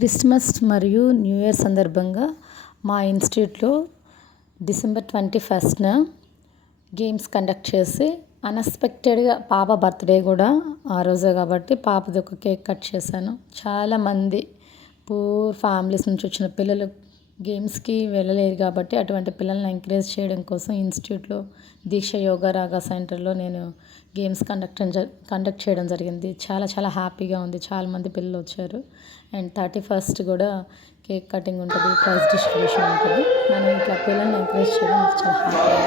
Christmas మరియు new year సందర్భంగా మా ఇన్స్టిట్యూట్లో డిసెంబర్ 21న గేమ్స్ కండక్ట్ చేసి అన్ఎక్స్పెక్టెడ్గా పాప బర్త్డే కూడా ఆ రోజే కాబట్టి పాపది ఒక కేక్ కట్ చేశాను. చాలామంది పూర్ ఫ్యామిలీస్ నుంచి వచ్చిన పిల్లలు గేమ్స్కి వెళ్ళలేరు కాబట్టి అటువంటి పిల్లల్ని ఎంకరేజ్ చేయడం కోసం ఇన్స్టిట్యూట్లో దీక్ష యోగా రాగా సెంటర్లో నేను గేమ్స్ కండక్ట్ చేయడం జరిగింది. చాలా చాలా హ్యాపీగా ఉంది. చాలామంది పిల్లలు వచ్చారు. అండ్ 31st కూడా కేక్ కటింగ్ ఉంటుంది, ప్రైజ్ డిస్ట్రిబ్యూషన్ ఉంటుంది. మనం ఇట్లా పిల్లల్ని ఎంకరేజ్ చేయడం నాకు చాలా హ్యాపీ.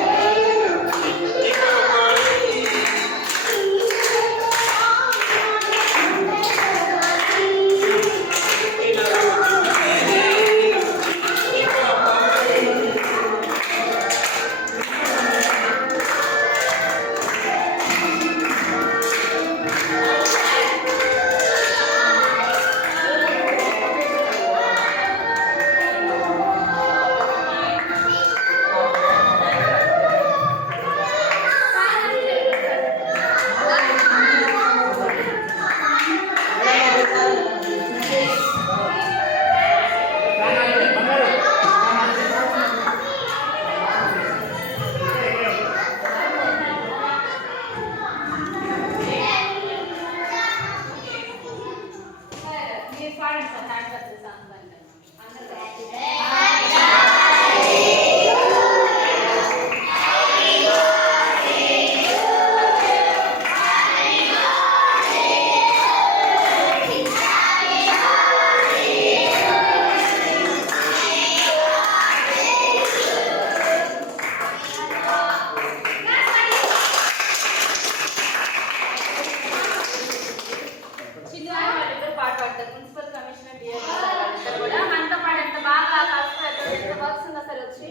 మున్సిపల్ కమిషనర్ డిఎస్పీ కూడా మనతో పాటు ఎంత బాగా కలిసి ఎంత వర్క్స్ ఉందో అసలు వచ్చి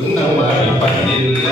ఉన్నమారి పందిళ్ళ